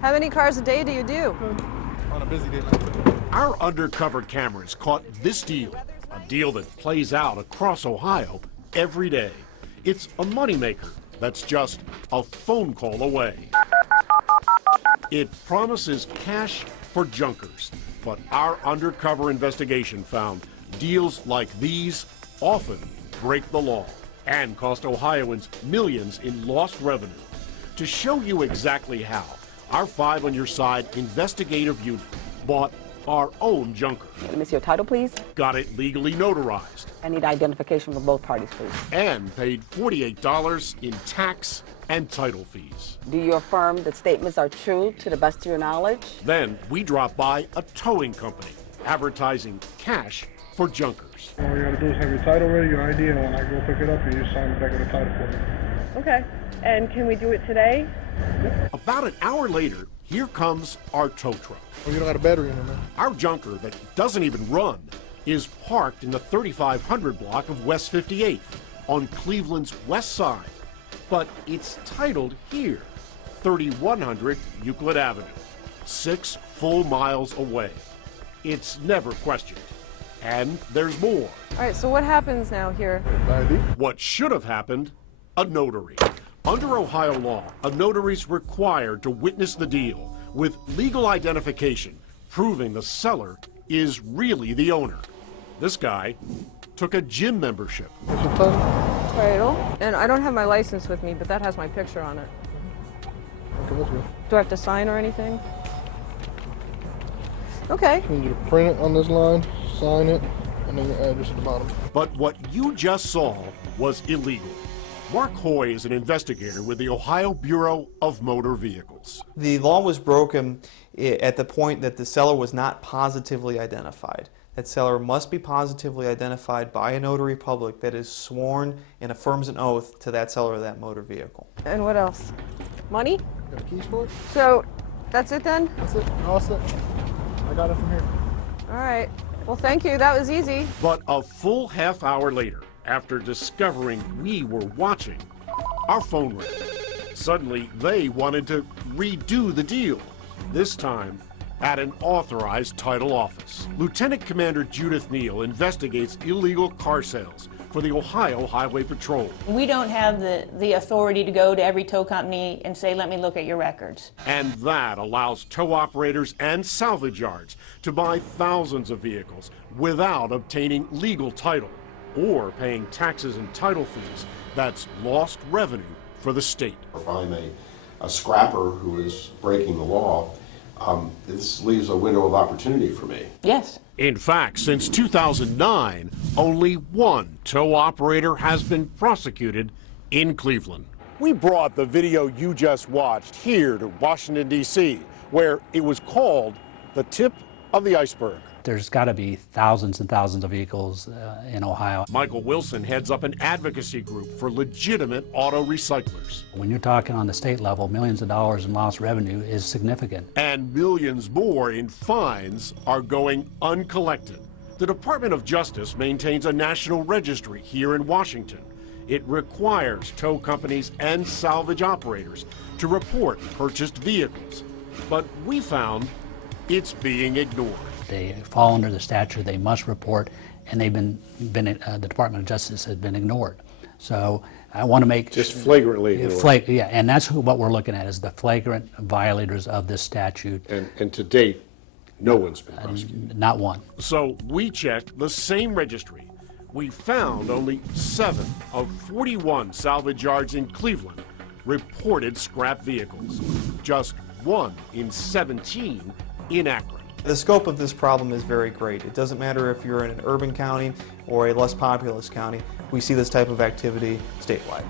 How many cars a day do you do? On a busy day like today. Our undercover cameras caught this deal, a deal that plays out across Ohio every day. It's a moneymaker that's just a phone call away. It promises cash for junkers, but our undercover investigation found deals like these often break the law and cost Ohioans millions in lost revenue. To show you exactly how, our 5 on Your Side investigative unit bought our own junker. Let me see your title, please. Got it legally notarized. I need identification from both parties, please. And paid $48 in tax and title fees. Do you affirm that statements are true to the best of your knowledge? Then we dropped by a towing company advertising cash for junkers. All you gotta do is have your title ready, your ID, and when I go pick it up, you just sign the back of the title for me. Okay. And can we do it today? About an hour later, here comes our tow truck. Oh, you don't got a battery in it, man. Our junker that doesn't even run is parked in the 3500 block of West 58th on Cleveland's west side. But it's titled here, 3100 Euclid Avenue, 6 full miles away. It's never questioned. And there's more. All right, so what happens now here? ID? What should have happened, a notary. Under Ohio law, a notary's required to witness the deal with legal identification, proving the seller is really the owner. This guy took a gym membership. What's your title? Title. And I don't have my license with me, but that has my picture on it. Okay, let's go. Do I have to sign or anything? Okay. You need to print it on this line, sign it, and then your address at the bottom. But what you just saw was illegal. Mark Hoy is an investigator with the Ohio Bureau of Motor Vehicles. The law was broken at the point that the seller was not positively identified. That seller must be positively identified by a notary public that is sworn and affirms an oath to that seller of that motor vehicle. And what else? Money? Got the keys for it? So that's it then? That's it. All set. I got it from here. All right. Well, thank you. That was easy. But a full half hour later, after discovering we were watching, our phone rang. Suddenly, they wanted to redo the deal, this time at an authorized title office. Lieutenant Commander Judith Neal investigates illegal car sales for the Ohio Highway Patrol. We don't have the authority to go to every tow company and say, let me look at your records. And that allows tow operators and salvage yards to buy thousands of vehicles without obtaining legal title or paying taxes and title fees. That's lost revenue for the state. If I'm a scrapper who is breaking the law, this leaves a window of opportunity for me. Yes. In fact, since 2009, only one tow operator has been prosecuted in Cleveland. We brought the video you just watched here to Washington, D.C., where it was called the tip of the iceberg. There's got to be thousands and thousands of vehicles in Ohio. Michael Wilson heads up an advocacy group for legitimate auto recyclers. When you're talking on the state level, millions of dollars in lost revenue is significant. And millions more in fines are going uncollected. The Department of Justice maintains a national registry here in Washington. It requires tow companies and salvage operators to report purchased vehicles. But we found it's being ignored. They fall under the statute, they must report, and they've the Department of Justice has been ignored. So I want to make... Just flagrantly ignored. Yeah, and that's what we're looking at, is the flagrant violators of this statute. And to date, no one's been prosecuted. Not one. So we checked the same registry. We found only 7 of 41 salvage yards in Cleveland reported scrap vehicles. Just 1 in 17 in Akron. The scope of this problem is very great. It doesn't matter if you're in an urban county or a less populous county. We see this type of activity statewide.